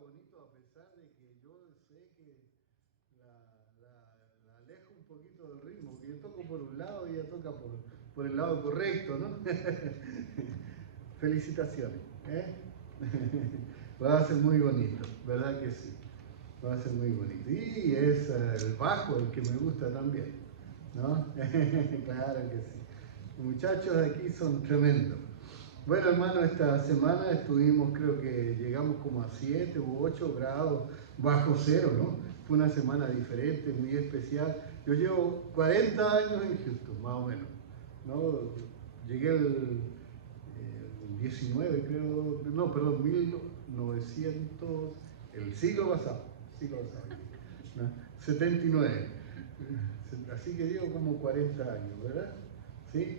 bonito a pesar de que yo sé que la alejo un poquito del ritmo, que yo toco por un lado y ella toca por el lado correcto, ¿no? Felicitaciones, ¿eh? Lo hace muy bonito, ¿verdad que sí? Lo hace muy bonito. Y es el bajo el que me gusta también, ¿no? Claro que sí. Los muchachos de aquí son tremendos. Bueno, hermano, esta semana estuvimos, creo que llegamos como a 7 u 8 grados bajo cero, ¿no? Fue una semana diferente, muy especial. Yo llevo 40 años en Houston, más o menos, ¿no? Llegué el 19, creo, no, perdón, 1900, el siglo pasado, ¿no? 79. Así que llevo como 40 años, ¿verdad? ¿Sí?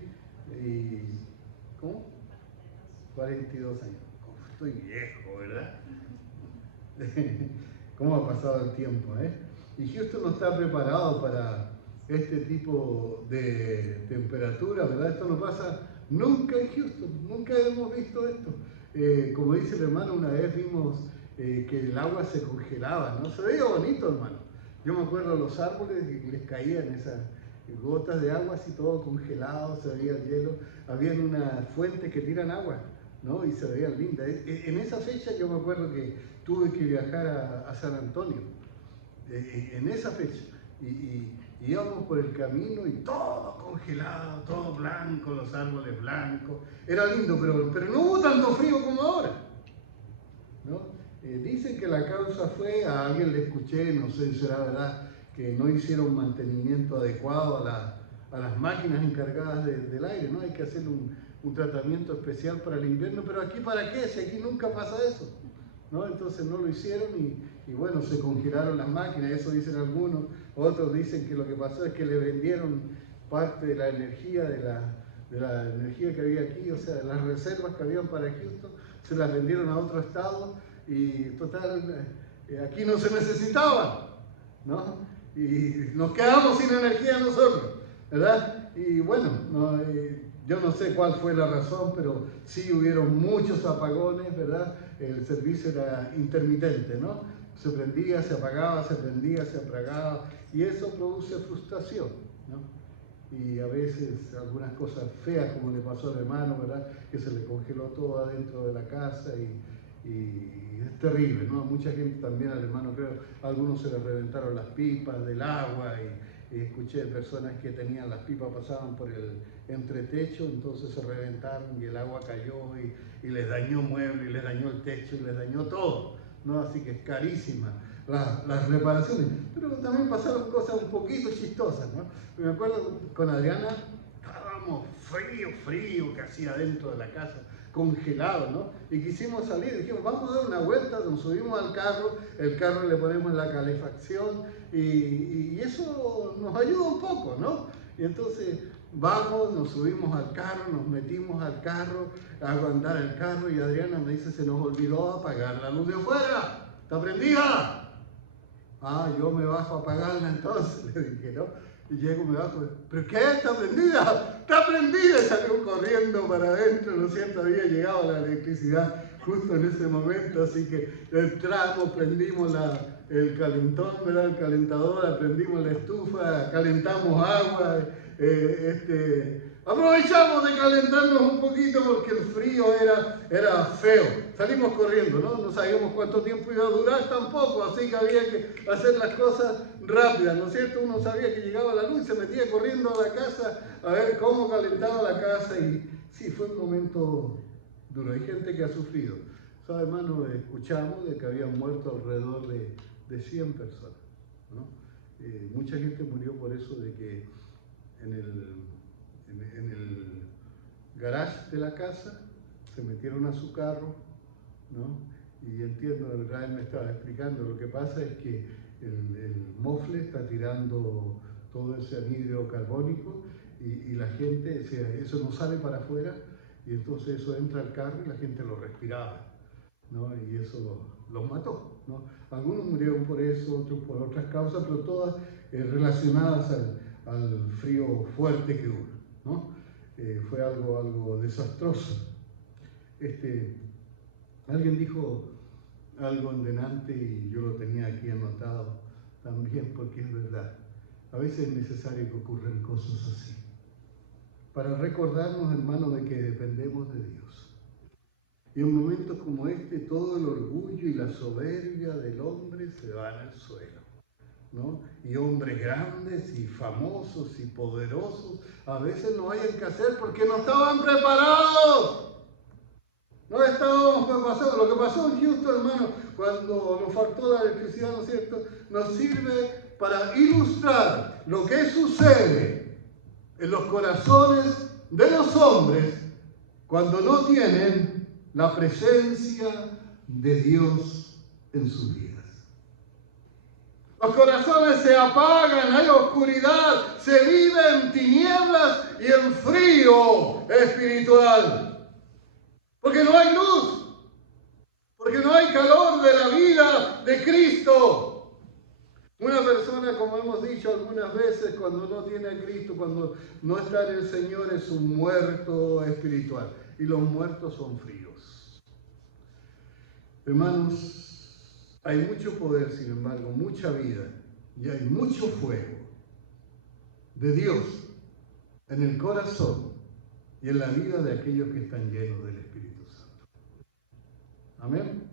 Y, ¿cómo? 42 años. Estoy viejo, ¿verdad? ¿Cómo ha pasado el tiempo, eh? Y Houston no está preparado para este tipo de temperatura, ¿verdad? Esto no pasa nunca en Houston, nunca hemos visto esto. Como dice el hermano, una vez vimos que el agua se congelaba, ¿no? Se veía bonito, hermano. Yo me acuerdo de los árboles que les caían esas gotas de agua, así todo congelado, se veía el hielo. Habían unas fuentes que tiran agua, ¿no? Y se veían lindas. En esa fecha yo me acuerdo que tuve que viajar a San Antonio, en esa fecha. Y íbamos por el camino y todo congelado, todo blanco, los árboles blancos. Era lindo, pero no hubo tanto frío como ahora, ¿no? Dicen que la causa fue, a alguien le escuché, no sé si será verdad, que no hicieron mantenimiento adecuado a las máquinas encargadas del aire, ¿no? Hay que hacer un tratamiento especial para el invierno, pero aquí ¿para qué? Si aquí nunca pasa eso, ¿no? Entonces no lo hicieron y bueno, se congelaron las máquinas, eso dicen algunos. Otros dicen que lo que pasó es que le vendieron parte de la energía, de la energía que había aquí, o sea, las reservas que habían para Houston, se las vendieron a otro estado y total, aquí no se necesitaban, ¿no? Y nos quedamos sin energía nosotros, ¿verdad? Y bueno, yo no sé cuál fue la razón, pero sí hubieron muchos apagones, ¿verdad? El servicio era intermitente, ¿no? Se prendía, se apagaba, se prendía, se apagaba, y eso produce frustración, ¿no? Y a veces algunas cosas feas, como le pasó al hermano, ¿verdad? Que se le congeló todo adentro de la casa y es terrible, ¿no? A mucha gente también, al hermano creo, a algunos se les reventaron las pipas del agua y escuché personas que tenían las pipas, pasaban por el entretecho, entonces se reventaron y el agua cayó y les dañó muebles, y les dañó el techo, y les dañó todo, ¿no? Así que es carísima las reparaciones. Pero también pasaron cosas un poquito chistosas, ¿no? Me acuerdo con Adriana, estábamos frío que hacía dentro de la casa, congelado, ¿no? Y quisimos salir, dijimos, vamos a dar una vuelta, nos subimos al carro, el carro le ponemos la calefacción y eso nos ayuda un poco, ¿no? Y entonces vamos, nos subimos al carro, nos metimos al carro, a andar el carro y Adriana me dice, se nos olvidó apagar la luz de afuera, ¿está prendida? Ah, yo me bajo a apagarla entonces, le dije, ¿no? Y llego, me bajo, ¿pero qué? ¿Está prendida? ¡Está prendida! Y salió corriendo para adentro, ¿no es cierto? Había llegado la electricidad justo en ese momento, así que entramos, prendimos el calentón, ¿verdad? El calentador, prendimos la estufa, calentamos agua, aprovechamos de calentarnos un poquito porque el frío era feo. Salimos corriendo, ¿no? No sabíamos cuánto tiempo iba a durar tampoco, así que había que hacer las cosas rápidas, ¿no es cierto? Uno sabía que llegaba la luz y se metía corriendo a la casa a ver cómo calentaba la casa y sí, fue un momento duro. Hay gente que ha sufrido. ¿Sabes, hermano? Escuchamos de que habían muerto alrededor de 100 personas, ¿no? Mucha gente murió por eso de que en el garage de la casa se metieron a su carro, ¿no? Y entiendo, el Ryan me estaba explicando, lo que pasa es que el mofle está tirando todo ese anhídrido carbónico y la gente, o sea, eso no sale para afuera y entonces eso entra al carro y la gente lo respiraba, ¿no? Y eso los mató, ¿no? Algunos murieron por eso, otros por otras causas, pero todas relacionadas al frío fuerte que hubo, ¿no? Fue algo desastroso. Alguien dijo, algo en delante y yo lo tenía aquí anotado también porque es verdad. A veces es necesario que ocurran cosas así para recordarnos, hermanos, de que dependemos de Dios. Y en momentos como este, todo el orgullo y la soberbia del hombre se van al suelo, ¿no? Y hombres grandes y famosos y poderosos a veces no hayan que hacer porque no estaban preparados. No estábamos preparados. Lo que pasó en Houston, hermano, cuando nos faltó la electricidad, ¿no es cierto?, nos sirve para ilustrar lo que sucede en los corazones de los hombres cuando no tienen la presencia de Dios en sus vidas. Los corazones se apagan, hay oscuridad, se vive en tinieblas y en frío espiritual. Porque no hay luz, porque no hay calor de la vida de Cristo. Una persona, como hemos dicho algunas veces, cuando no tiene a Cristo, cuando no está en el Señor, es un muerto espiritual. Y los muertos son fríos. Hermanos, hay mucho poder, sin embargo, mucha vida y hay mucho fuego de Dios en el corazón y en la vida de aquellos que están llenos del Espíritu Santo. Amén.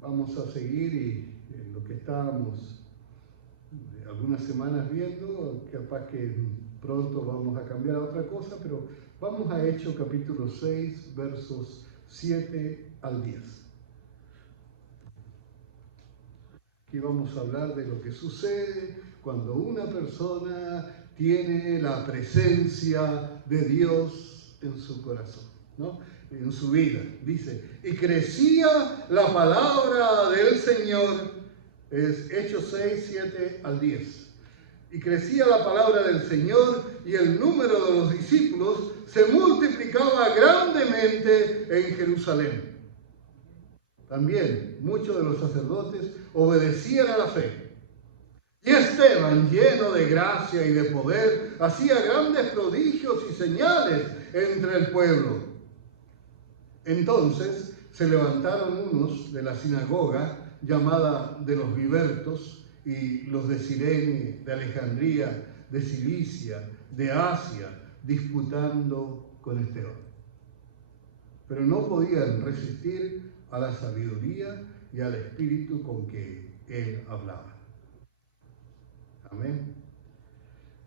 Vamos a seguir y en lo que estábamos algunas semanas viendo, capaz que pronto vamos a cambiar a otra cosa, pero vamos a Hechos capítulo 6, versos 7 al 10. Aquí vamos a hablar de lo que sucede cuando una persona tiene la presencia de Dios en su corazón, ¿no?, en su vida. Dice, y crecía la palabra del Señor, es Hechos 6, 7 al 10. Y crecía la palabra del Señor y el número de los discípulos se multiplicaba grandemente en Jerusalén. También muchos de los sacerdotes obedecían a la fe. Y Esteban, lleno de gracia y de poder, hacía grandes prodigios y señales entre el pueblo. Entonces se levantaron unos de la sinagoga llamada de los Libertos y los de Cirene, de Alejandría, de Cilicia, de Asia, disputando con Esteban. Pero no podían resistir a la sabiduría y al espíritu con que él hablaba. Amén.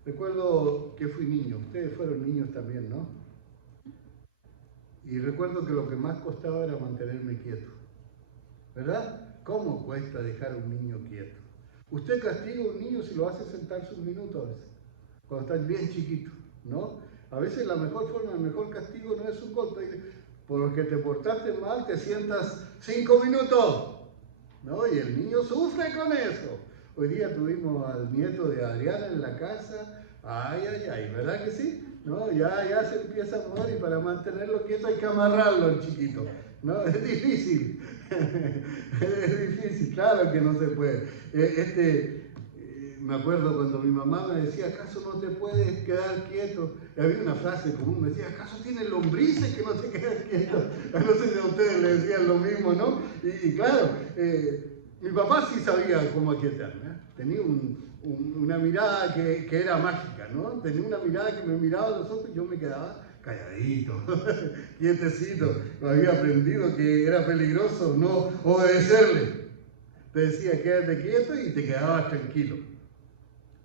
Recuerdo que fui niño, ustedes fueron niños también, ¿no? Y recuerdo que lo que más costaba era mantenerme quieto. ¿Verdad? ¿Cómo cuesta dejar a un niño quieto? Usted castiga a un niño si lo hace sentarse un minuto a veces, cuando está bien chiquito, ¿no? A veces la mejor forma, el mejor castigo no es un golpe. Por lo que te portaste mal, te sientas 5 minutos, ¿no? Y el niño sufre con eso. Hoy día tuvimos al nieto de Adriana en la casa. Ay, ay, ay, ¿verdad que sí? ¿No? Ya se empieza a mover y para mantenerlo quieto hay que amarrarlo el chiquito, ¿no? Es difícil. Es difícil, claro que no se puede. Me acuerdo cuando mi mamá me decía, ¿acaso no te puedes quedar quieto? Y había una frase común, me decía, ¿acaso tienes lombrices que no te quedas quieto? No sé si a ustedes le decían lo mismo, ¿no? Y claro, mi papá sí sabía cómo aquietarme, ¿eh? Tenía una mirada que era mágica, ¿no? Tenía una mirada que me miraba a los ojos y yo me quedaba calladito, quietecito. Lo había aprendido que era peligroso no obedecerle. Te decía, quédate quieto y te quedabas tranquilo.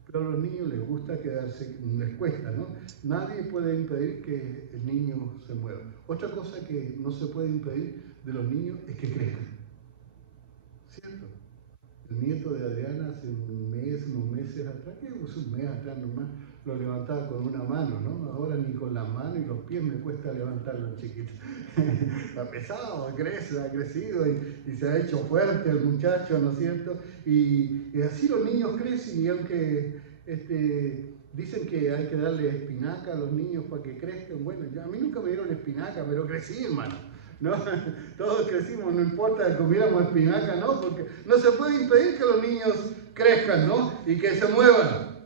Pero a los niños les gusta quedarse, les cuesta, ¿no? Nadie puede impedir que el niño se mueva. Otra cosa que no se puede impedir de los niños es que crezcan. ¿Cierto? El nieto de Adriana hace unos meses atrás, que un mes atrás nomás, lo levantaba con una mano, ¿no? Ahora ni con la mano y los pies me cuesta levantarlo el chiquito. Está pesado, ha crecido y se ha hecho fuerte el muchacho, ¿no es cierto? Y así los niños crecen y aunque dicen que hay que darle espinaca a los niños para que crezcan, bueno, a mí nunca me dieron espinaca, pero crecí, hermano. ¿No? Todos crecimos, no importa que comiéramos espinaca, ¿no? Porque no se puede impedir que los niños crezcan, ¿no? Y que se muevan.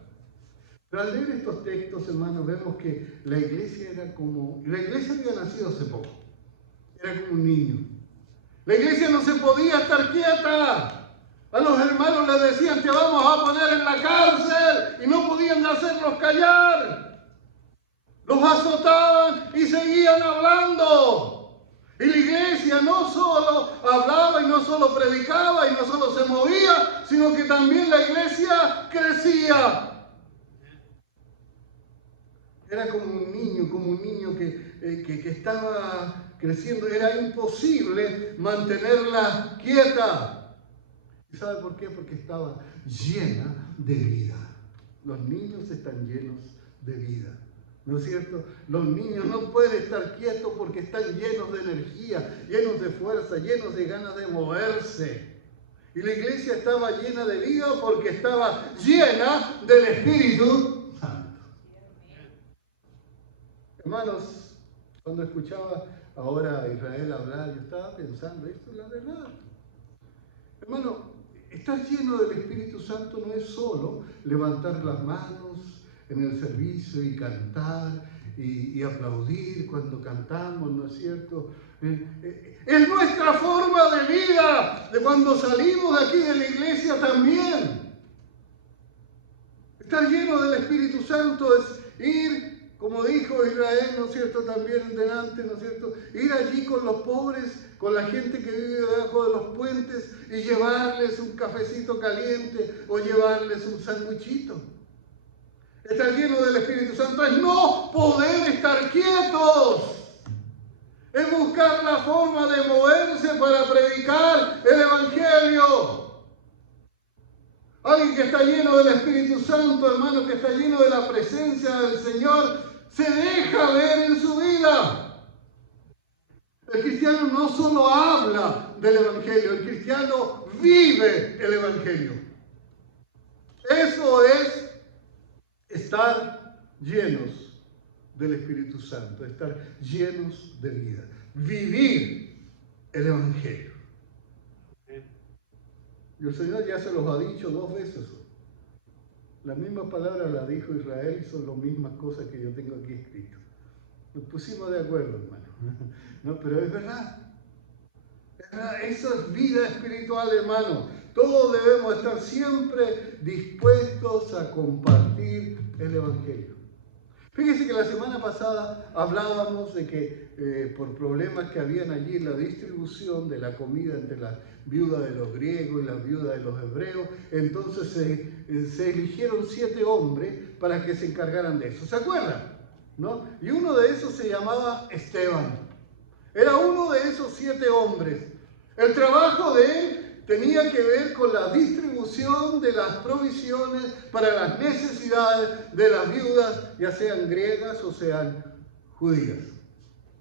Pero al leer estos textos, hermanos, vemos que la iglesia había nacido hace poco, era como un niño. La iglesia no se podía estar quieta. A los hermanos les decían, te vamos a poner en la cárcel, y no podían hacerlos callar. Los azotaban y seguían hablando. Y la iglesia no solo hablaba y no solo predicaba y no solo se movía, sino que también la iglesia crecía. Era como un niño que estaba creciendo. Era imposible mantenerla quieta. ¿Y sabe por qué? Porque estaba llena de vida. Los niños están llenos de vida. ¿No es cierto? Los niños no pueden estar quietos porque están llenos de energía, llenos de fuerza, llenos de ganas de moverse. Y la iglesia estaba llena de vida porque estaba llena del Espíritu Santo. Hermanos, cuando escuchaba ahora a Israel hablar, yo estaba pensando, esto es la verdad. Hermano, estar lleno del Espíritu Santo no es solo levantar las manos en el servicio y cantar y aplaudir cuando cantamos, ¿no es cierto? Es nuestra forma de vida, de cuando salimos de aquí de la iglesia también. Estar lleno del Espíritu Santo es ir, como dijo Israel, ¿no es cierto?, también delante, ¿no es cierto?, ir allí con los pobres, con la gente que vive debajo de los puentes y llevarles un cafecito caliente o llevarles un sanguchito. Estar lleno del Espíritu Santo es no poder estar quietos. Es buscar la forma de moverse para predicar el Evangelio. Alguien que está lleno del Espíritu Santo, hermano, que está lleno de la presencia del Señor, se deja ver en su vida. El cristiano no solo habla del Evangelio, el cristiano vive el Evangelio. Eso es estar llenos del Espíritu Santo, estar llenos de vida, vivir el Evangelio. Y el Señor ya se los ha dicho 2 veces. La misma palabra la dijo Israel y son las mismas cosas que yo tengo aquí escritas. Nos pusimos de acuerdo, hermano. No, pero es verdad. Es verdad. Eso es vida espiritual, hermano. Todos debemos estar siempre dispuestos a compartir el Evangelio. Fíjese que la semana pasada hablábamos de que por problemas que habían allí en la distribución de la comida entre las viudas de los griegos y las viudas de los hebreos, entonces se eligieron 7 hombres para que se encargaran de eso. ¿Se acuerdan? ¿No? Y uno de esos se llamaba Esteban. Era uno de esos 7 hombres. El trabajo de él tenía que ver con la distribución de las provisiones para las necesidades de las viudas, ya sean griegas o sean judías.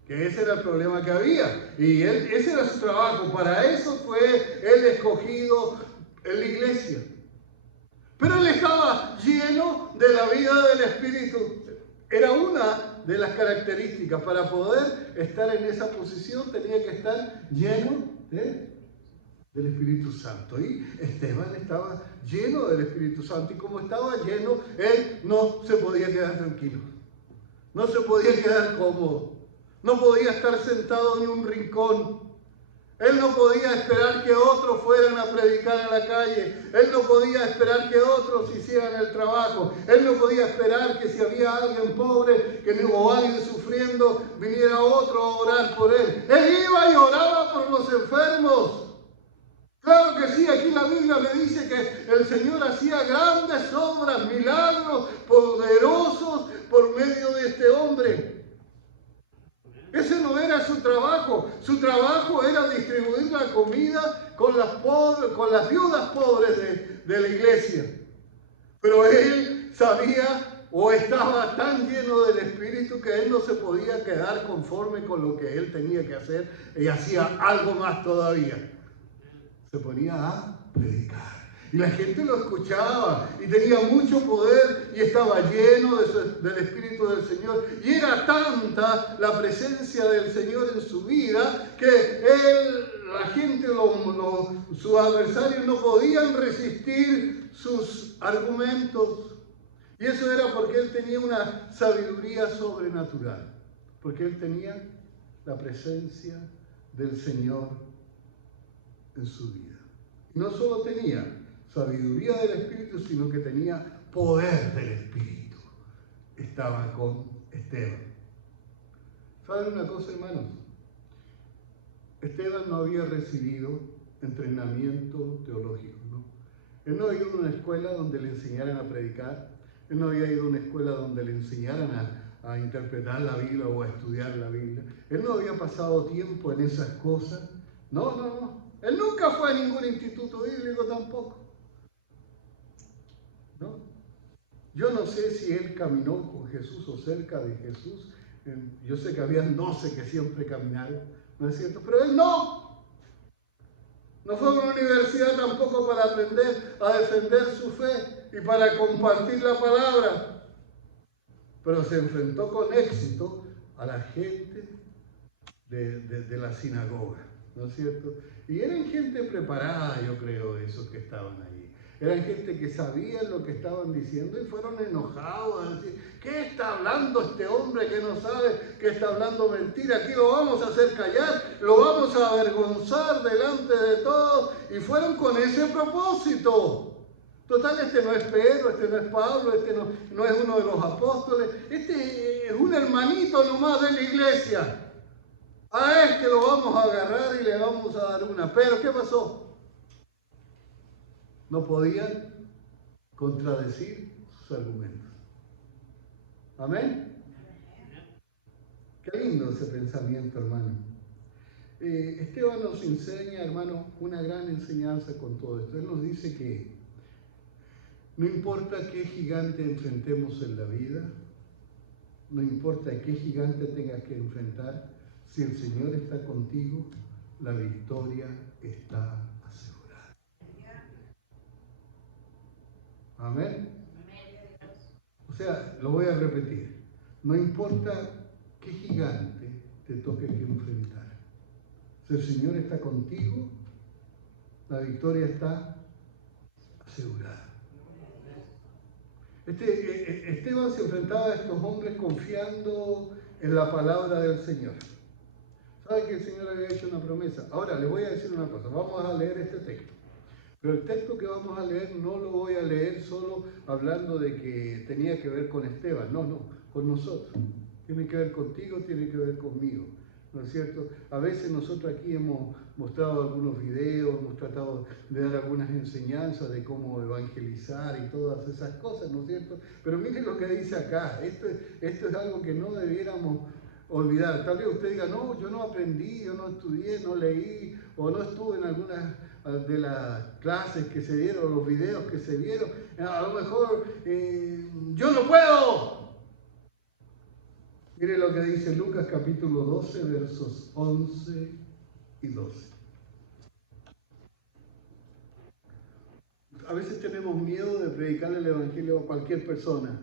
Que ese era el problema que había. Y ese era su trabajo. Para eso fue él escogido en la iglesia. Pero él estaba lleno de la vida del Espíritu. Era una de las características. Para poder estar en esa posición tenía que estar lleno del Espíritu Santo. Y Esteban estaba lleno del Espíritu Santo. Y como estaba lleno, él no se podía quedar tranquilo. No se podía quedar cómodo. No podía estar sentado en un rincón. Él no podía esperar que otros fueran a predicar en la calle. Él no podía esperar que otros hicieran el trabajo. Él no podía esperar que si había alguien pobre o alguien sufriendo, viniera otro a orar por él. Él iba y oraba por los enfermos. Claro que sí, aquí la Biblia me dice que el Señor hacía grandes obras, milagros poderosos por medio de este hombre. Ese no era su trabajo. Su trabajo era distribuir la comida con las viudas pobres de la iglesia. Pero él sabía o estaba tan lleno del Espíritu que él no se podía quedar conforme con lo que él tenía que hacer y hacía algo más todavía. Se ponía a predicar. Y la gente lo escuchaba y tenía mucho poder y estaba lleno del Espíritu del Señor. Y era tanta la presencia del Señor en su vida que la gente, sus adversarios no podían resistir sus argumentos. Y eso era porque él tenía una sabiduría sobrenatural. Porque él tenía la presencia del Señor en su vida. Y no solo tenía sabiduría del Espíritu, sino que tenía poder del Espíritu. Estaba con Esteban. ¿Saben una cosa, hermanos? Esteban no había recibido entrenamiento teológico, ¿no? Él no había ido a una escuela donde le enseñaran a predicar. Él no había ido a una escuela donde le enseñaran a interpretar la Biblia o a estudiar la Biblia. Él no había pasado tiempo en esas cosas. No. Él nunca fue a ningún instituto bíblico tampoco. ¿No? Yo no sé si él caminó con Jesús o cerca de Jesús. Yo sé que habían 12 que siempre caminaron, ¿no es cierto? Pero él no. No fue a una universidad tampoco para aprender a defender su fe y para compartir la palabra. Pero se enfrentó con éxito a la gente de la sinagoga, ¿no es cierto? Y eran gente preparada, yo creo, esos que estaban allí. Eran gente que sabía lo que estaban diciendo y fueron enojados a decir, ¿qué está hablando este hombre que no sabe que está hablando mentira? Aquí lo vamos a hacer callar, lo vamos a avergonzar delante de todos. Y fueron con ese propósito. Total, este no es Pedro, este no es Pablo, este no es uno de los apóstoles. Este es un hermanito nomás de la iglesia. A este lo vamos a agarrar y le vamos a dar una. Pero, ¿qué pasó? No podían contradecir sus argumentos. ¿Amén? Qué lindo ese pensamiento, hermano. Esteban nos enseña, hermano, una gran enseñanza con todo esto. Él nos dice que no importa qué gigante enfrentemos en la vida, no importa qué gigante tengas que enfrentar, si el Señor está contigo, la victoria está asegurada. Amén. O sea, lo voy a repetir. No importa qué gigante te toque que enfrentar. Si el Señor está contigo, la victoria está asegurada. Esteban se enfrentaba a estos hombres confiando en la palabra del Señor. ¿Sabe que el Señor había hecho una promesa? Ahora, les voy a decir una cosa. Vamos a leer este texto. Pero el texto que vamos a leer no lo voy a leer solo hablando de que tenía que ver con Esteban. No, con nosotros. Tiene que ver contigo, tiene que ver conmigo. ¿No es cierto? A veces nosotros aquí hemos mostrado algunos videos, hemos tratado de dar algunas enseñanzas de cómo evangelizar y todas esas cosas, ¿no es cierto? Pero miren lo que dice acá. Esto es algo que no debiéramos olvidar. Tal vez usted diga, no, yo no aprendí, yo no estudié, no leí, o no estuve en algunas de las clases que se dieron, los videos que se vieron. A lo mejor yo no puedo. Mire lo que dice Lucas capítulo 12, versos 11 y 12. A veces tenemos miedo de predicarle el Evangelio a cualquier persona.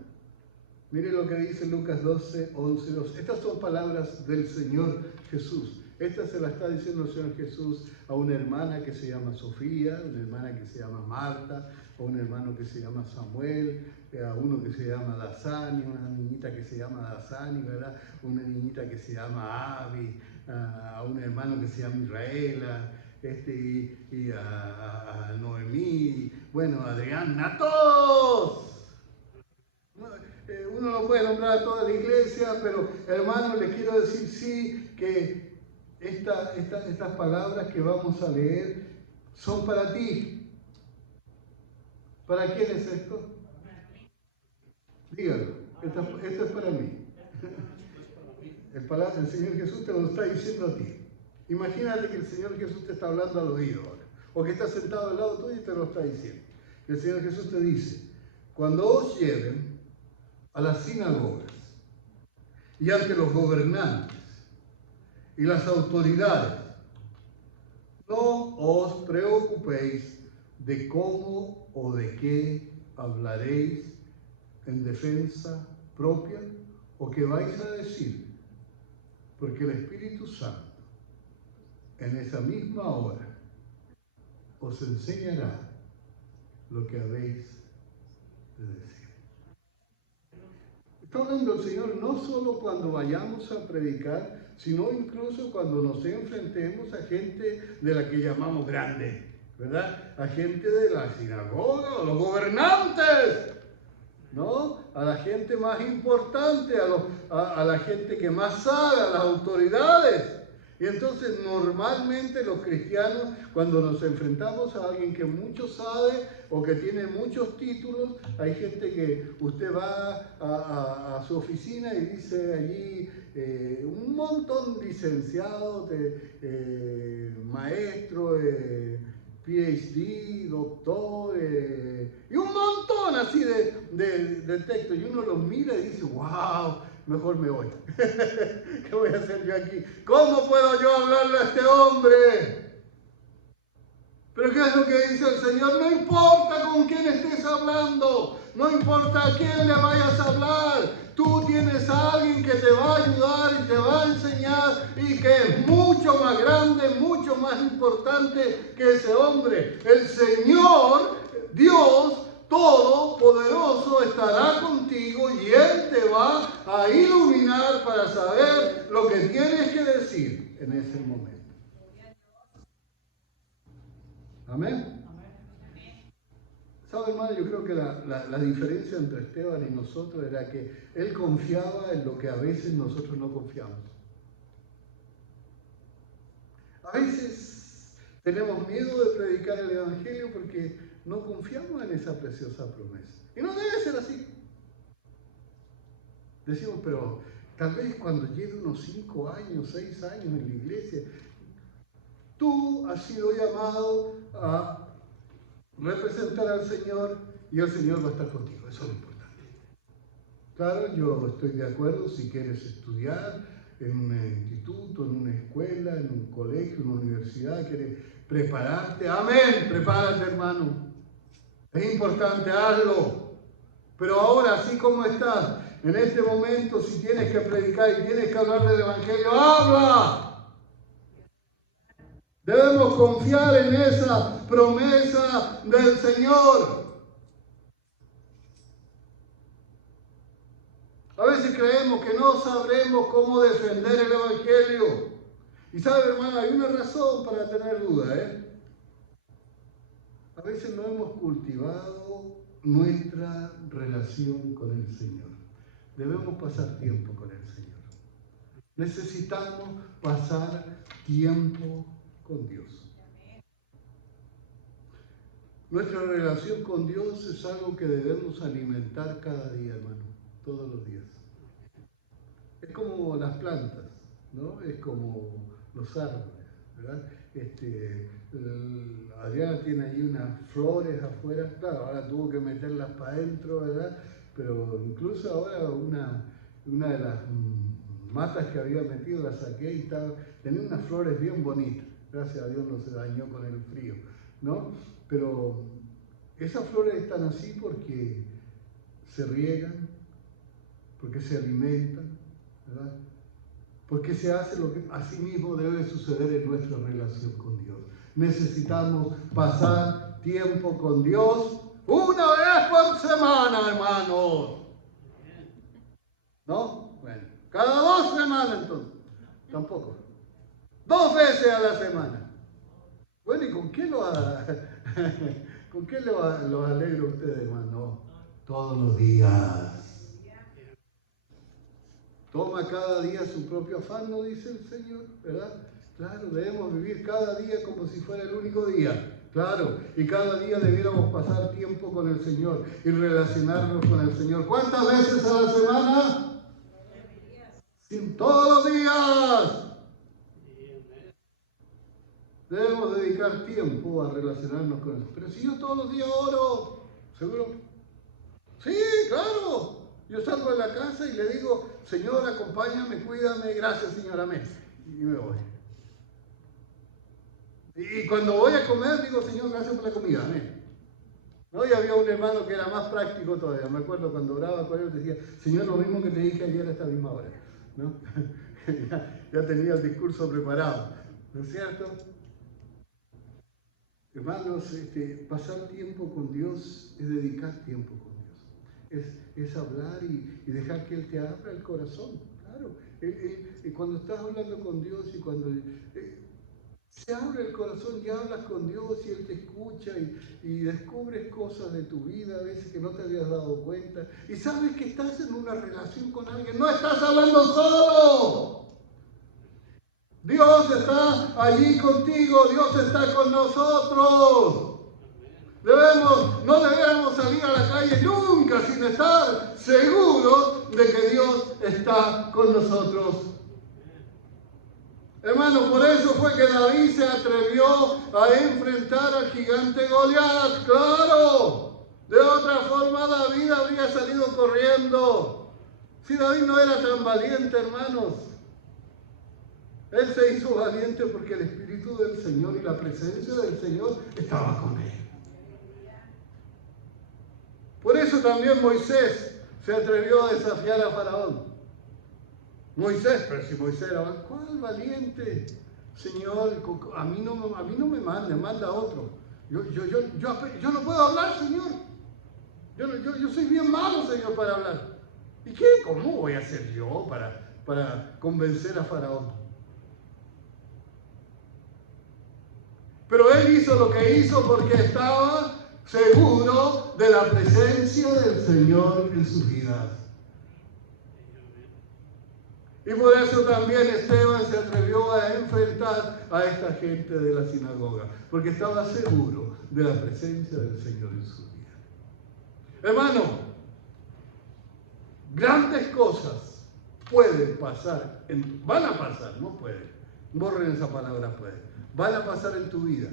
Mire lo que dice Lucas 12, 11 y 12. Estas son palabras del Señor Jesús. Esta se la está diciendo el Señor Jesús a una hermana que se llama Sofía, una hermana que se llama Marta, a un hermano que se llama Samuel, a uno que se llama Dasani, una niñita que se llama Dasani, ¿verdad? Una niñita que se llama Abi, a un hermano que se llama Israela, y a Noemí, bueno, a Adrián, a todos. Uno no puede nombrar a toda la iglesia, pero hermanos, les quiero decir sí que estas palabras que vamos a leer son para ti. ¿Para quién es esto? Dígalo, esto es para mí. El Señor Jesús te lo está diciendo a ti. Imagínate que el Señor Jesús te está hablando al oído ahora, o que está sentado al lado tuyo y te lo está diciendo. El Señor Jesús te dice, cuando os lleven a las sinagogas y ante los gobernantes y las autoridades, no os preocupéis de cómo o de qué hablaréis en defensa propia o qué vais a decir, porque el Espíritu Santo en esa misma hora os enseñará lo que habéis de decir. Está hablando el Señor no solo cuando vayamos a predicar, sino incluso cuando nos enfrentemos a gente de la que llamamos grande, ¿verdad? A gente de la sinagoga, a los gobernantes, ¿no? A la gente más importante, a la gente que más sabe, a las autoridades. Y entonces normalmente los cristianos, cuando nos enfrentamos a alguien que mucho sabe o que tiene muchos títulos, hay gente que usted va a su oficina y dice allí un montón de licenciados, maestro, PhD, doctor, y un montón así de textos. Y uno los mira y dice, wow, mejor me voy. ¿Qué voy a hacer yo aquí? ¿Cómo puedo yo hablarle a este hombre? Pero ¿qué es lo que dice el Señor? No importa con quién estés hablando, no importa a quién le vayas a hablar. Tú tienes a alguien que te va a ayudar y te va a enseñar y que es mucho más grande, mucho más importante que ese hombre. El Señor, Dios Todopoderoso, estará contigo y Él te va a iluminar para saber lo que tienes que decir en ese momento. Amén. ¿Sabe, hermano? Yo creo que la diferencia entre Esteban y nosotros era que él confiaba en lo que a veces nosotros no confiamos. A veces tenemos miedo de predicar el Evangelio porque no confiamos en esa preciosa promesa. Y no debe ser así. Decimos, pero tal vez cuando llegue unos 5 años, 6 años en la iglesia, tú has sido llamado a representar al Señor y el Señor va a estar contigo. Eso es lo importante. Claro, yo estoy de acuerdo si quieres estudiar en un instituto, en una escuela, en un colegio, en una universidad, quieres prepararte. Amén, prepárate, hermano. Es importante, hazlo. Pero ahora, así como estás, en este momento, si tienes que predicar y tienes que hablar del Evangelio, ¡habla! Debemos confiar en esa promesa del Señor. A veces creemos que no sabremos cómo defender el Evangelio. Y sabe, hermano, hay una razón para tener duda, A veces no hemos cultivado nuestra relación con el Señor. Debemos pasar tiempo con el Señor. Necesitamos pasar tiempo con Dios. Nuestra relación con Dios es algo que debemos alimentar cada día, hermano, todos los días. Es como las plantas, ¿no? Es como los árboles, ¿verdad? Adriana tiene ahí unas flores afuera, claro, ahora tuvo que meterlas para adentro, ¿verdad? Pero incluso ahora una de las matas que había metido la saqué y tenía unas flores bien bonitas. Gracias a Dios no se dañó con el frío, ¿no? Pero esas flores están así porque se riegan, porque se alimentan, ¿verdad? Porque se hace lo que así mismo debe suceder en nuestra relación con Dios. Necesitamos pasar tiempo con Dios una vez por semana, hermanos. ¿No? Bueno, cada 2 semanas entonces. Tampoco. 2 veces a la semana. Bueno, ¿y con qué lo alegra ustedes, hermano? Todos los días. Toma cada día su propio afán, ¿no dice el Señor? ¿Verdad? Claro, debemos vivir cada día como si fuera el único día. Claro, y cada día debiéramos pasar tiempo con el Señor y relacionarnos con el Señor. ¿Cuántas veces a la semana? Todos los días. Debemos dedicar tiempo a relacionarnos con Él. Pero si yo todos los días oro, ¿seguro? Sí, claro. Yo salgo de la casa y le digo, Señor, acompáñame, cuídame, gracias, Señor, amén. Y me voy. Y cuando voy a comer, digo, Señor, gracias por la comida, amén. ¿No? Y había un hermano que era más práctico todavía. Me acuerdo cuando oraba con él, decía, Señor, lo mismo que te dije ayer a esta misma hora. ¿No? ya tenía el discurso preparado. ¿No es cierto? Hermanos, pasar tiempo con Dios es dedicar tiempo con Dios. Es hablar y dejar que Él te abra el corazón. Claro, Cuando estás hablando con Dios y cuando se abre el corazón y hablas con Dios y Él te escucha y descubres cosas de tu vida a veces que no te habías dado cuenta y sabes que estás en una relación con alguien, no estás hablando solo. Dios está allí contigo, Dios está con nosotros. No debemos salir a la calle nunca sin estar seguros de que Dios está con nosotros. Hermano, por eso fue que David se atrevió a enfrentar al gigante Goliat. ¡Claro! De otra forma David habría salido corriendo. Si David no era tan valiente, hermanos. Él se hizo valiente porque el Espíritu del Señor y la presencia del Señor estaba con él. Por eso también Moisés se atrevió a desafiar a Faraón. Moisés, pero si Moisés era, ¿cuál valiente? Señor, a mí no me manda a otro. Yo no puedo hablar, Señor. Yo soy bien malo, Señor, para hablar. ¿Y qué? ¿Cómo voy a hacer yo para convencer a Faraón? Pero él hizo lo que hizo porque estaba seguro de la presencia del Señor en sus vidas. Y por eso también Esteban se atrevió a enfrentar a esta gente de la sinagoga, porque estaba seguro de la presencia del Señor en su vida. Hermano, grandes cosas pueden pasar, van a pasar, no pueden, borren esa palabra pueden, van a pasar en tu vida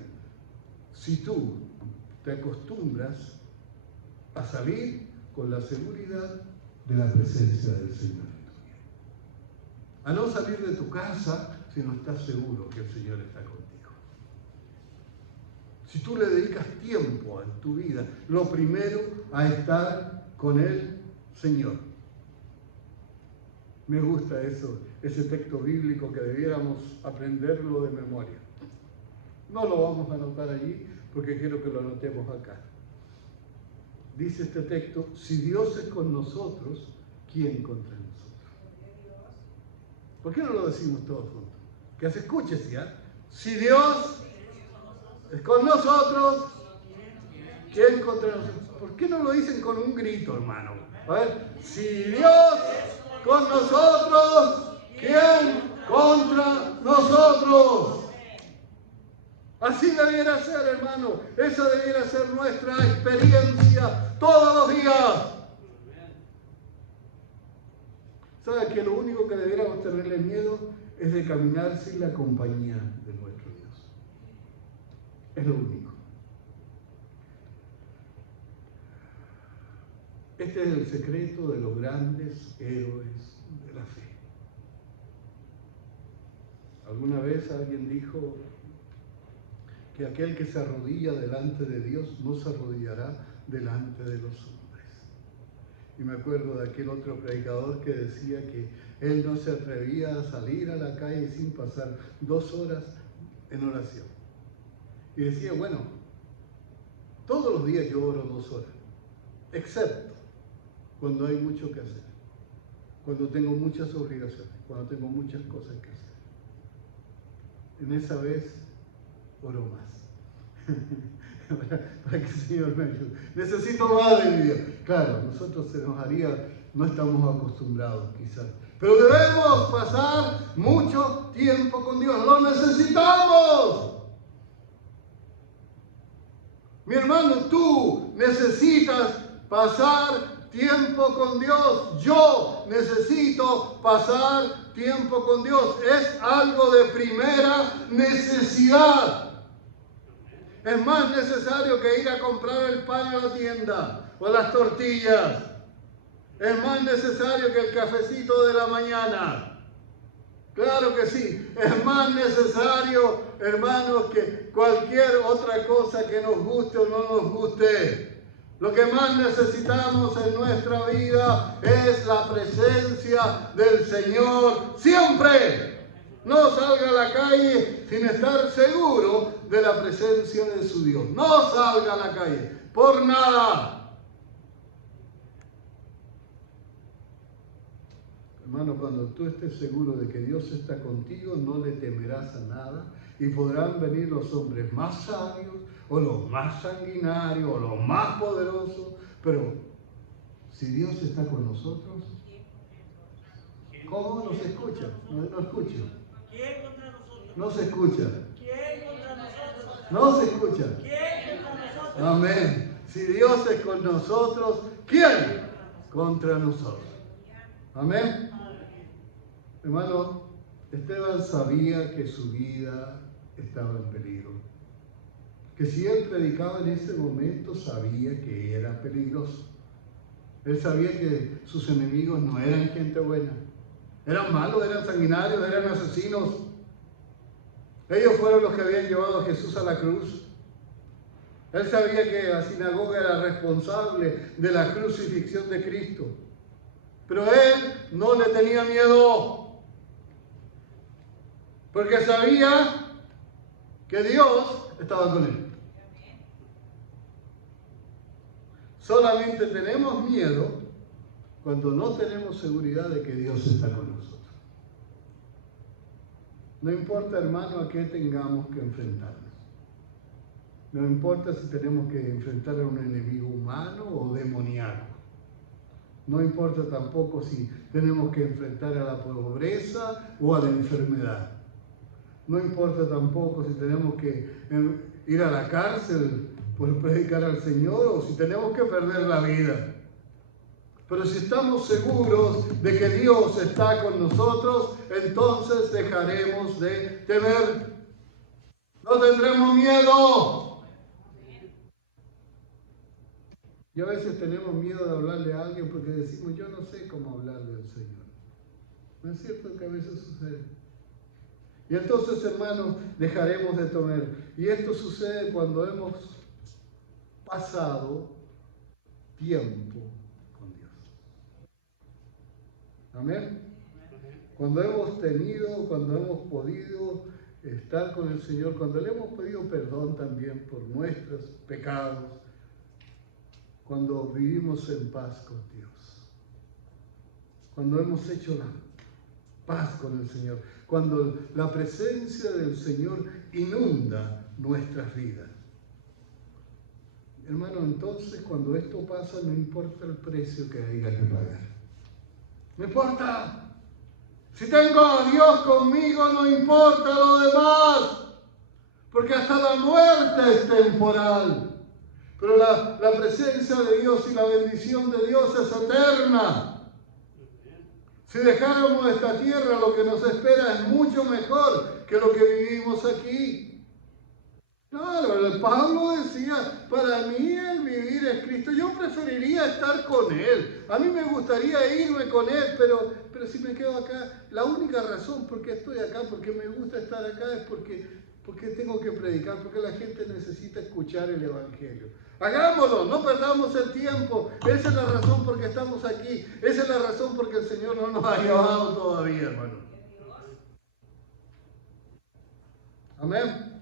si tú te acostumbras a salir con la seguridad de la presencia del Señor. A no salir de tu casa si no estás seguro que el Señor está contigo. Si tú le dedicas tiempo en tu vida, lo primero a estar con el Señor. Me gusta eso, ese texto bíblico que debiéramos aprenderlo de memoria. No lo vamos a anotar allí porque quiero que lo anotemos acá. Dice este texto, si Dios es con nosotros, ¿quién contra nosotros? ¿Por qué no lo decimos todos juntos? Que se escuche, ¿sí? Si Dios es con nosotros, ¿quién contra nosotros? ¿Por qué no lo dicen con un grito, hermano? A ver, si Dios con nosotros, ¿quién contra nosotros? Así debiera ser, hermano. Esa debiera ser nuestra experiencia todos los días. ¿Sabe que lo único que debiéramos tenerle miedo es de caminar sin la compañía de nuestro Dios? Es lo único. Este es el secreto de los grandes héroes de la fe. Alguna vez alguien dijo que aquel que se arrodilla delante de Dios no se arrodillará delante de los hombres. Y me acuerdo de aquel otro predicador que decía que él no se atrevía a salir a la calle sin pasar 2 horas en oración. Y decía, bueno, todos los días yo oro 2 horas, excepto cuando hay mucho que hacer, cuando tengo muchas obligaciones, cuando tengo muchas cosas que hacer. En esa vez oro más. Para que el Señor me ayude. Necesito más de mi Dios. Claro, nosotros se nos haría, no estamos acostumbrados quizás. Pero debemos pasar mucho tiempo con Dios. ¡Lo necesitamos! Mi hermano, tú necesitas pasar tiempo con Dios. Yo necesito pasar tiempo con Dios. Es algo de primera necesidad. Es más necesario que ir a comprar el pan a la tienda o las tortillas. Es más necesario que el cafecito de la mañana. Claro que sí. Es más necesario, hermanos, que cualquier otra cosa que nos guste o no nos guste. Lo que más necesitamos en nuestra vida es la presencia del Señor siempre. No salga a la calle sin estar seguro de la presencia de su Dios. No salga a la calle por nada. Hermano, cuando tú estés seguro de que Dios está contigo, no le temerás a nada y podrán venir los hombres más sabios o los más sanguinarios o los más poderosos, pero si Dios está con nosotros, ¿cómo nos escucha? No escucha. ¿Quién contra nosotros? No se escucha. ¿Quién contra nosotros? No se escucha. ¿Quién contra nosotros? Amén. Si Dios es con nosotros, ¿quién contra nosotros? Amén. Hermano, Esteban sabía que su vida estaba en peligro. Que si él predicaba en ese momento, sabía que era peligroso. Él sabía que sus enemigos no eran gente buena. Eran malos, eran sanguinarios, eran asesinos. Ellos fueron los que habían llevado a Jesús a la cruz. Él sabía que la sinagoga era responsable de la crucifixión de Cristo. Pero él no le tenía miedo. Porque sabía que Dios estaba con él. Solamente tenemos miedo cuando no tenemos seguridad de que Dios está con nosotros. No importa, hermano, a qué tengamos que enfrentarnos. No importa si tenemos que enfrentar a un enemigo humano o demoníaco. No importa tampoco si tenemos que enfrentar a la pobreza o a la enfermedad. No importa tampoco si tenemos que ir a la cárcel por predicar al Señor o si tenemos que perder la vida. Pero si estamos seguros de que Dios está con nosotros, entonces dejaremos de temer. No tendremos miedo. Y a veces tenemos miedo de hablarle a alguien porque decimos, yo no sé cómo hablarle al Señor. ¿No es cierto que a veces sucede? Y entonces, hermanos, dejaremos de temer. Y esto sucede cuando hemos pasado tiempo con Dios. Amén. Cuando hemos tenido, cuando hemos podido estar con el Señor, cuando le hemos pedido perdón también por nuestros pecados, cuando vivimos en paz con Dios, cuando hemos hecho la paz con el Señor, cuando la presencia del Señor inunda nuestras vidas. Hermano, entonces cuando esto pasa no importa el precio que haya que pagar. No importa. Si tengo a Dios conmigo, no importa lo demás. Porque hasta la muerte es temporal. Pero la presencia de Dios y la bendición de Dios es eterna. Si dejáramos esta tierra, lo que nos espera es mucho mejor que lo que vivimos aquí. Claro, el Pablo decía, para mí el vivir es Cristo. Yo preferiría estar con Él. A mí me gustaría irme con Él, pero si me quedo acá, la única razón por qué estoy acá, porque me gusta estar acá, es porque tengo que predicar, porque la gente necesita escuchar el Evangelio. Hagámoslo, no perdamos el tiempo. Esa es la razón por qué estamos aquí. Esa es la razón por qué el Señor no nos ha llevado todavía, hermano. Amén.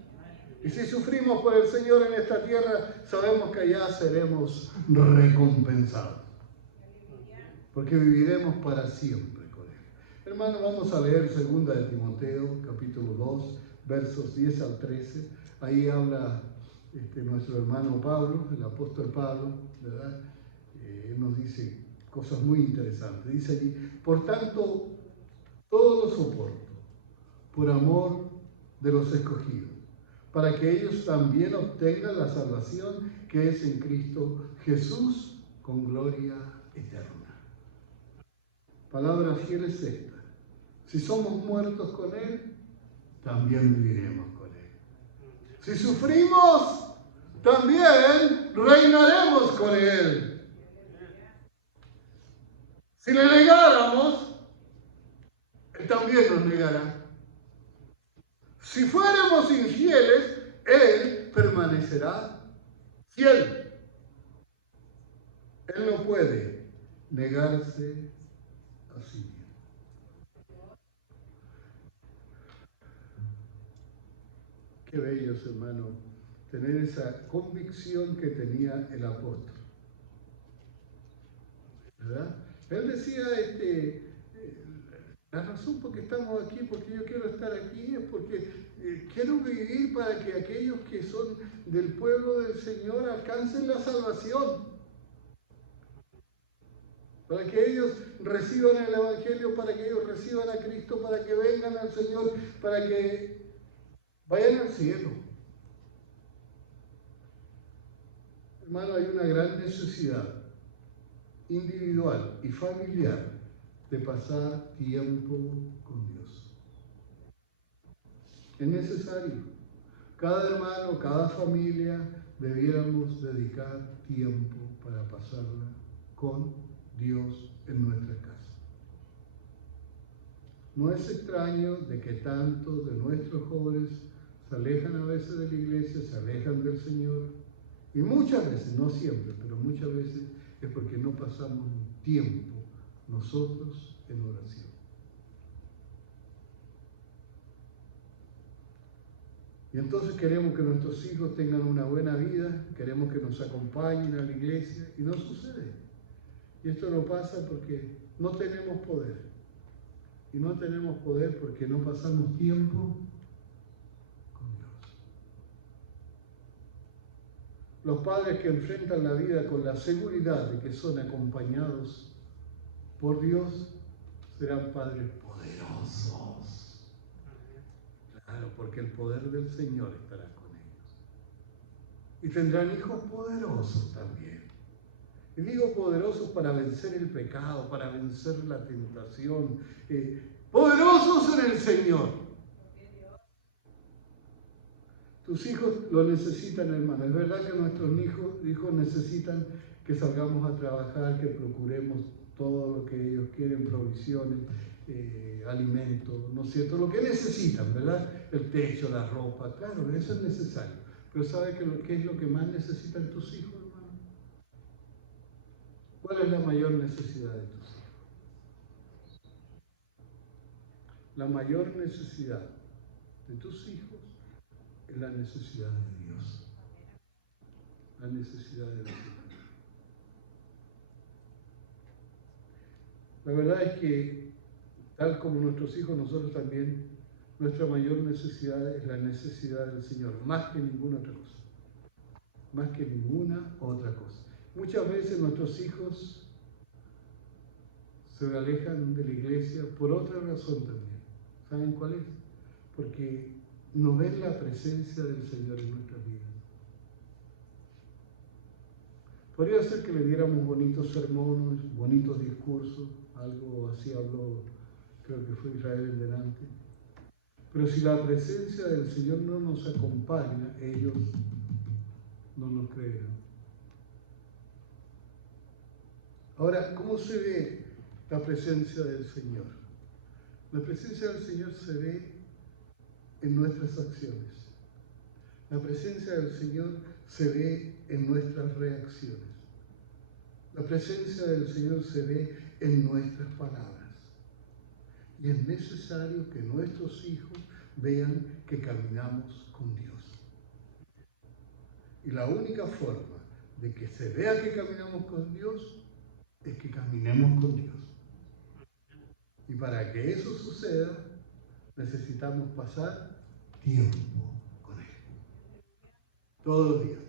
Y si sufrimos por el Señor en esta tierra, sabemos que allá seremos recompensados. Porque viviremos para siempre con Él. Hermano, vamos a leer 2 de Timoteo, capítulo 2, versos 10 al 13. Ahí habla nuestro hermano Pablo, el apóstol Pablo, ¿verdad? Él nos dice cosas muy interesantes. Dice allí, por tanto, todo lo soporto, por amor de los escogidos, para que ellos también obtengan la salvación que es en Cristo Jesús con gloria eterna. Palabra fiel es esta. Si somos muertos con Él, también viviremos con Él. Si sufrimos, también reinaremos con Él. Si le negáramos, Él también nos negará. Si fuéramos infieles, Él permanecerá fiel. Él no puede negarse a sí mismo. Qué bellos, hermano, tener esa convicción que tenía el apóstol. ¿Verdad? Él decía, La razón por que estamos aquí, porque yo quiero estar aquí, es porque quiero vivir para que aquellos que son del pueblo del Señor alcancen la salvación. Para que ellos reciban el Evangelio, para que ellos reciban a Cristo, para que vengan al Señor, para que vayan al cielo. Hermano, hay una gran necesidad individual y familiar de pasar tiempo con Dios. Es necesario. Cada hermano, cada familia debiéramos dedicar tiempo para pasarla con Dios en nuestra casa. No es extraño de que tantos de nuestros jóvenes se alejan a veces de la iglesia, se alejan del Señor, y muchas veces, no siempre, pero muchas veces es porque no pasamos tiempo nosotros en oración. Y entonces queremos que nuestros hijos tengan una buena vida, queremos que nos acompañen a la iglesia, y no sucede. Y esto no pasa porque no tenemos poder. Y no tenemos poder porque no pasamos tiempo con Dios. Los padres que enfrentan la vida con la seguridad de que son acompañados por Dios serán padres poderosos. Claro, porque el poder del Señor estará con ellos. Y tendrán hijos poderosos también. Y digo poderosos para vencer el pecado, para vencer la tentación. Poderosos en el Señor. Tus hijos lo necesitan, hermano. Es verdad que nuestros hijos necesitan que salgamos a trabajar, que procuremos todo lo que ellos quieren, provisiones, alimentos, ¿no es cierto? Lo que necesitan, ¿verdad? El techo, la ropa, claro, eso es necesario. Pero ¿sabe qué es lo que más necesitan tus hijos, hermano? ¿Cuál es la mayor necesidad de tus hijos? La mayor necesidad de tus hijos es la necesidad de Dios. La necesidad de Dios. La verdad es que, tal como nuestros hijos, nosotros también, nuestra mayor necesidad es la necesidad del Señor, más que ninguna otra cosa. Más que ninguna otra cosa. Muchas veces nuestros hijos se alejan de la iglesia por otra razón también. ¿Saben cuál es? Porque no ven la presencia del Señor en nuestras vidas. Podría ser que le diéramos bonitos sermones, bonitos discursos, algo así habló, creo que fue Israel en delante. Pero si la presencia del Señor no nos acompaña, ellos no nos creerán. Ahora, ¿cómo se ve la presencia del Señor? La presencia del Señor se ve en nuestras acciones. La presencia del Señor se ve en nuestras reacciones. La presencia del Señor se ve en nuestras palabras. Y es necesario que nuestros hijos vean que caminamos con Dios. Y la única forma de que se vea que caminamos con Dios es que caminemos con Dios. Y para que eso suceda, necesitamos pasar tiempo con Él. Todos los días.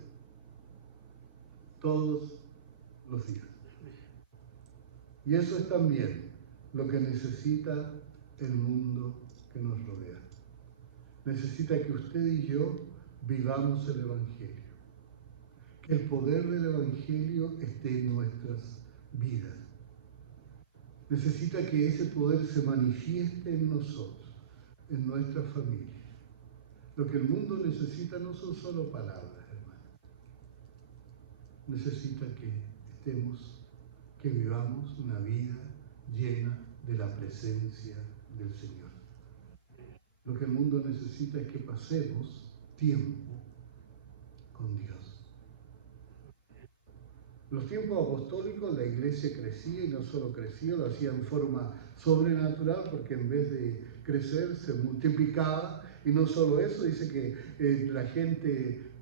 Todos los días. Y eso es también lo que necesita el mundo que nos rodea. Necesita que usted y yo vivamos el Evangelio. Que el poder del Evangelio esté en nuestras vidas. Necesita que ese poder se manifieste en nosotros, en nuestra familia. Lo que el mundo necesita no son solo palabras, hermano. Necesita que vivamos una vida llena de la presencia del Señor. Lo que el mundo necesita es que pasemos tiempo con Dios. En los tiempos apostólicos la iglesia crecía, y no solo crecía, lo hacía en forma sobrenatural, porque en vez de crecer se multiplicaba. Y no solo eso, dice que la gente,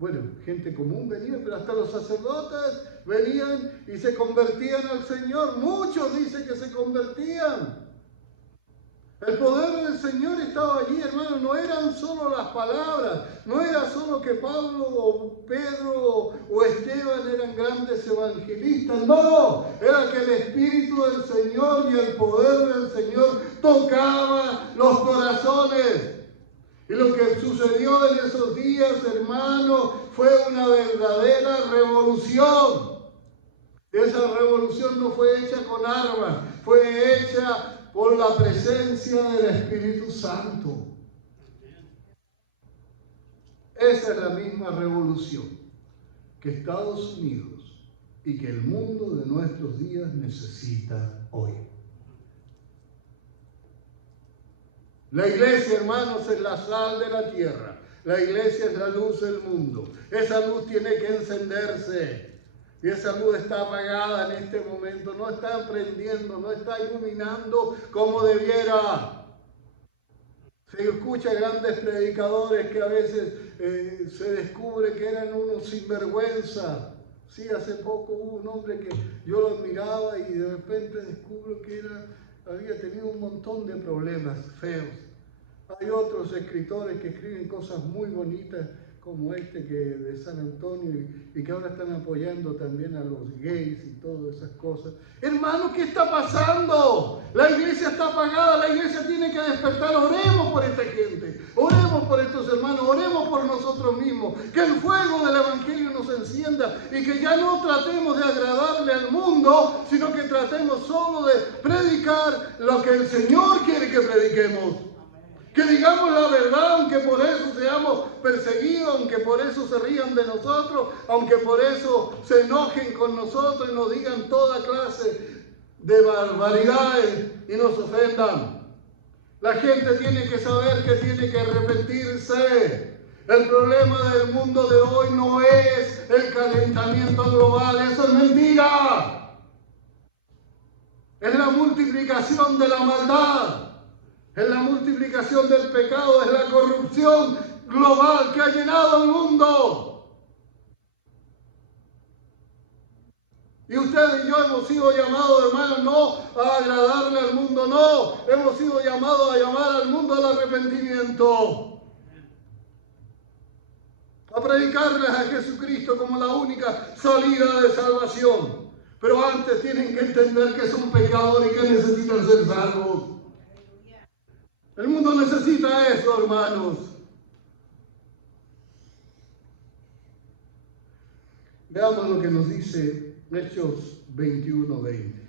gente común venía, pero hasta los sacerdotes venían y se convertían al Señor. Muchos dicen que se convertían. El poder del Señor estaba allí, hermano. No eran solo las palabras, no era solo que Pablo o Pedro o Esteban eran grandes evangelistas. No, era que el Espíritu del Señor y el poder del Señor tocaba los corazones. Y lo que sucedió en esos días, hermano, fue una verdadera revolución. Esa revolución no fue hecha con armas, fue hecha por la presencia del Espíritu Santo. Esa es la misma revolución que Estados Unidos y que el mundo de nuestros días necesita hoy. La iglesia, hermanos, es la sal de la tierra. La iglesia es la luz del mundo. Esa luz tiene que encenderse. Y esa luz está apagada en este momento, no está prendiendo, no está iluminando como debiera. Se escucha grandes predicadores que a veces se descubre que eran unos sinvergüenza. Sí, hace poco hubo un hombre que yo lo admiraba y de repente descubro que había tenido un montón de problemas feos. Hay otros escritores que escriben cosas muy bonitas, como este que de San Antonio y que ahora están apoyando también a los gays y todas esas cosas. Hermano, ¿qué está pasando? La iglesia está apagada, la iglesia tiene que despertar. Oremos por esta gente, oremos por estos hermanos, oremos por nosotros mismos, que el fuego del Evangelio nos encienda y que ya no tratemos de agradarle al mundo, sino que tratemos solo de predicar lo que el Señor quiere que prediquemos. Que digamos la verdad, aunque por eso seamos perseguidos, aunque por eso se rían de nosotros, aunque por eso se enojen con nosotros y nos digan toda clase de barbaridades y nos ofendan. La gente tiene que saber que tiene que arrepentirse. El problema del mundo de hoy no es el calentamiento global, eso es mentira. Es la multiplicación de la maldad. Es la multiplicación del pecado, es la corrupción global que ha llenado el mundo. Y usted y yo hemos sido llamados, hermanos, no a agradarle al mundo, no. Hemos sido llamados a llamar al mundo al arrepentimiento. A predicarles a Jesucristo como la única salida de salvación. Pero antes tienen que entender que son pecadores y que necesitan ser salvos. El mundo necesita eso, hermanos. Veamos lo que nos dice Hechos 21:20.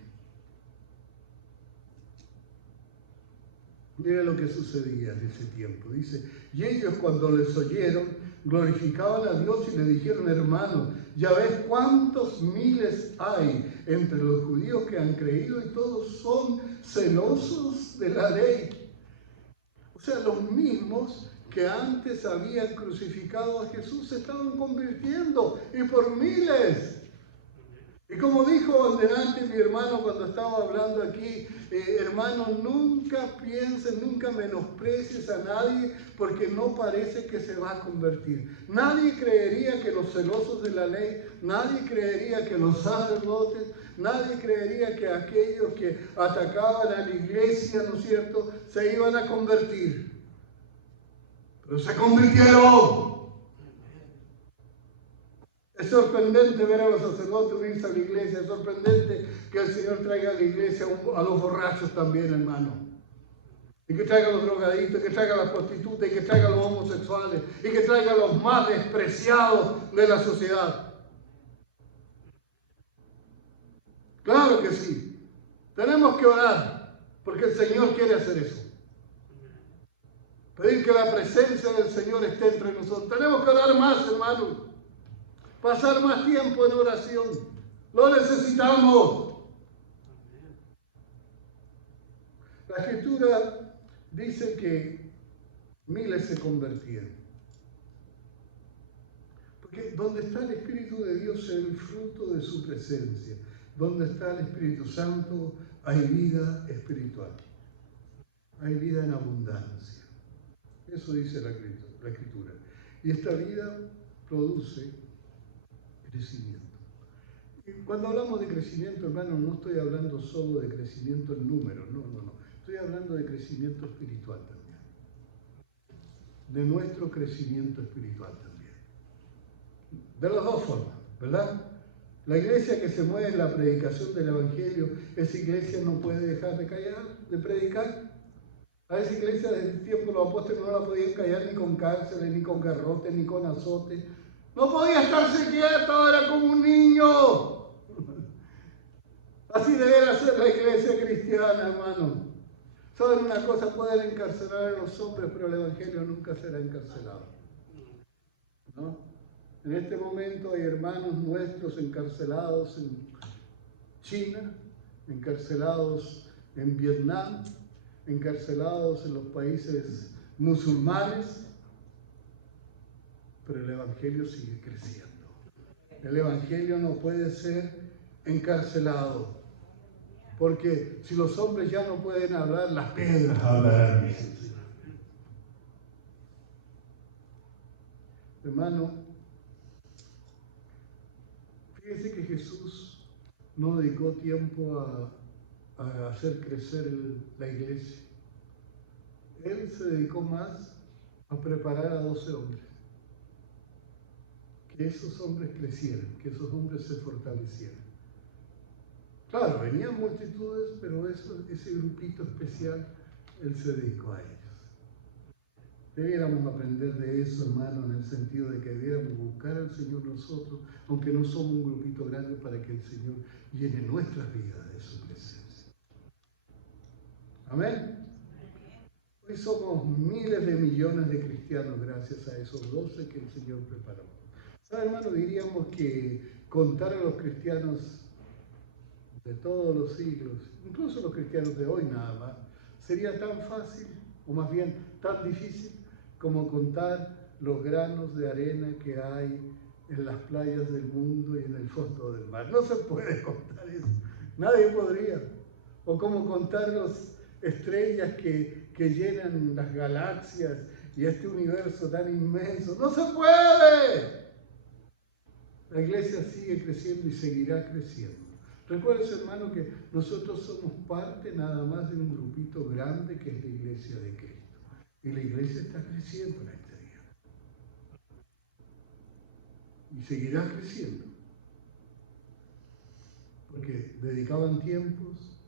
Mira lo que sucedía en ese tiempo. Dice, y ellos cuando les oyeron, glorificaban a Dios y le dijeron, hermanos, ya ves cuántos miles hay entre los judíos que han creído y todos son celosos de la ley. O sea, los mismos que antes habían crucificado a Jesús se estaban convirtiendo y por miles. Y como dijo delante mi hermano cuando estaba hablando aquí, hermano, nunca piensen, nunca menosprecies a nadie porque no parece que se va a convertir. Nadie creería que los celosos de la ley, nadie creería que los sacerdotes, nadie creería que aquellos que atacaban a la iglesia, ¿no es cierto?, se iban a convertir. Pero se convirtieron. Es sorprendente ver a los sacerdotes unirse a la iglesia. Es sorprendente que el Señor traiga a la iglesia a los borrachos también, hermano. Y que traiga a los drogadictos, que traiga a las prostitutas, y que traiga a los homosexuales, y que traiga a los más despreciados de la sociedad. Claro que sí. Tenemos que orar, porque el Señor quiere hacer eso. Pedir que la presencia del Señor esté entre nosotros. Tenemos que orar más, hermanos. Pasar más tiempo en oración. Lo necesitamos. La Escritura dice que miles se convertían. Porque donde está el Espíritu de Dios es el fruto de su presencia. Donde está el Espíritu Santo hay vida espiritual. Hay vida en abundancia. Eso dice la Escritura. Y esta vida produce crecimiento. Y cuando hablamos de crecimiento, hermano, no estoy hablando solo de crecimiento en números, no. Estoy hablando de crecimiento espiritual también. De nuestro crecimiento espiritual también. De las dos formas, ¿verdad? La iglesia que se mueve en la predicación del Evangelio, esa iglesia no puede dejar de callar, de predicar. A esa iglesia desde el tiempo de los apóstoles no la podían callar ni con cárceles, ni con garrotes, ni con azotes. No podía estarse quieto, era como un niño. Así debería ser la iglesia cristiana, hermano. ¿Saben una cosa? Pueden encarcelar a los hombres, pero el Evangelio nunca será encarcelado. ¿No? En este momento hay hermanos nuestros encarcelados en China, encarcelados en Vietnam, encarcelados en los países musulmanes, pero el Evangelio sigue creciendo. El Evangelio no puede ser encarcelado, porque si los hombres ya no pueden hablar, las piedras hablarán, dice el Señor. Hermano, fíjese que Jesús no dedicó tiempo a hacer crecer la iglesia. Él se dedicó más a preparar a 12 hombres. Que esos hombres crecieran, que esos hombres se fortalecieran. Claro, venían multitudes, pero ese grupito especial, Él se dedicó a ellos. Debiéramos aprender de eso, hermano, en el sentido de que debiéramos buscar al Señor nosotros, aunque no somos un grupito grande, para que el Señor llene nuestras vidas de su presencia. Amén. Hoy somos miles de millones de cristianos gracias a esos 12 que el Señor preparó. ¿Sabe, hermano? Diríamos que contar a los cristianos de todos los siglos, incluso los cristianos de hoy nada más, sería tan fácil, o más bien tan difícil, como contar los granos de arena que hay en las playas del mundo y en el fondo del mar. No se puede contar eso, nadie podría. O como contar las estrellas que llenan las galaxias y este universo tan inmenso. ¡No se puede! La iglesia sigue creciendo y seguirá creciendo. Recuerden, hermano, que nosotros somos parte nada más de un grupito grande que es la iglesia de Cristo. Y la iglesia está creciendo en este día. Y seguirá creciendo. Porque dedicaban tiempos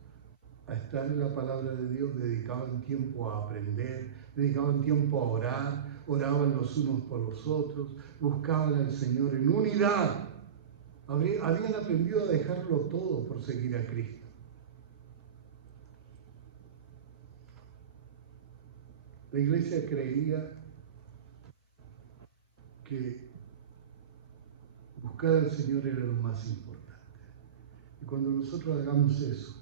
a estar en la palabra de Dios, dedicaban tiempo a aprender, dedicaban tiempo a orar, oraban los unos por los otros, buscaban al Señor en unidad. Habían aprendido a dejarlo todo por seguir a Cristo. La iglesia creía que buscar al Señor era lo más importante. Y cuando nosotros hagamos eso,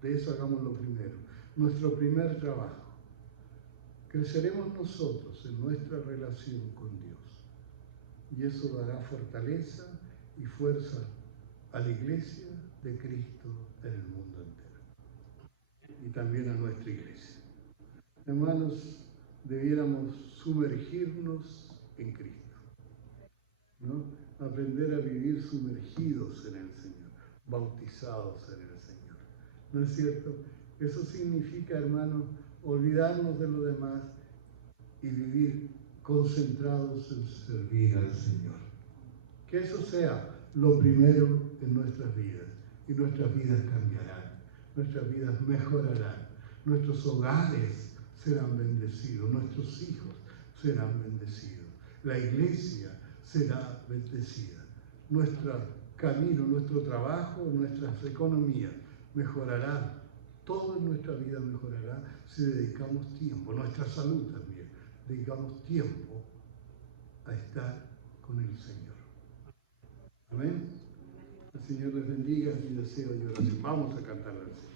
de eso hagamos lo primero, nuestro primer trabajo, creceremos nosotros en nuestra relación con Dios. Y eso dará fortaleza y fuerza a la iglesia de Cristo en el mundo entero. Y también a nuestra iglesia. Hermanos, debiéramos sumergirnos en Cristo, ¿no? Aprender a vivir sumergidos en el Señor, bautizados en el Señor. ¿No es cierto? Eso significa, hermanos, olvidarnos de lo demás y vivir concentrados en servir al Señor. Que eso sea lo primero en nuestras vidas. Y nuestras vidas cambiarán, nuestras vidas mejorarán, nuestros hogares serán bendecidos, nuestros hijos serán bendecidos, la iglesia será bendecida, nuestro camino, nuestro trabajo, nuestras economías mejorarán, toda nuestra vida mejorará si dedicamos tiempo, nuestra salud también, dedicamos tiempo a estar con el Señor. Amén. El Señor les bendiga y deseo y oración. Vamos a cantar al Señor.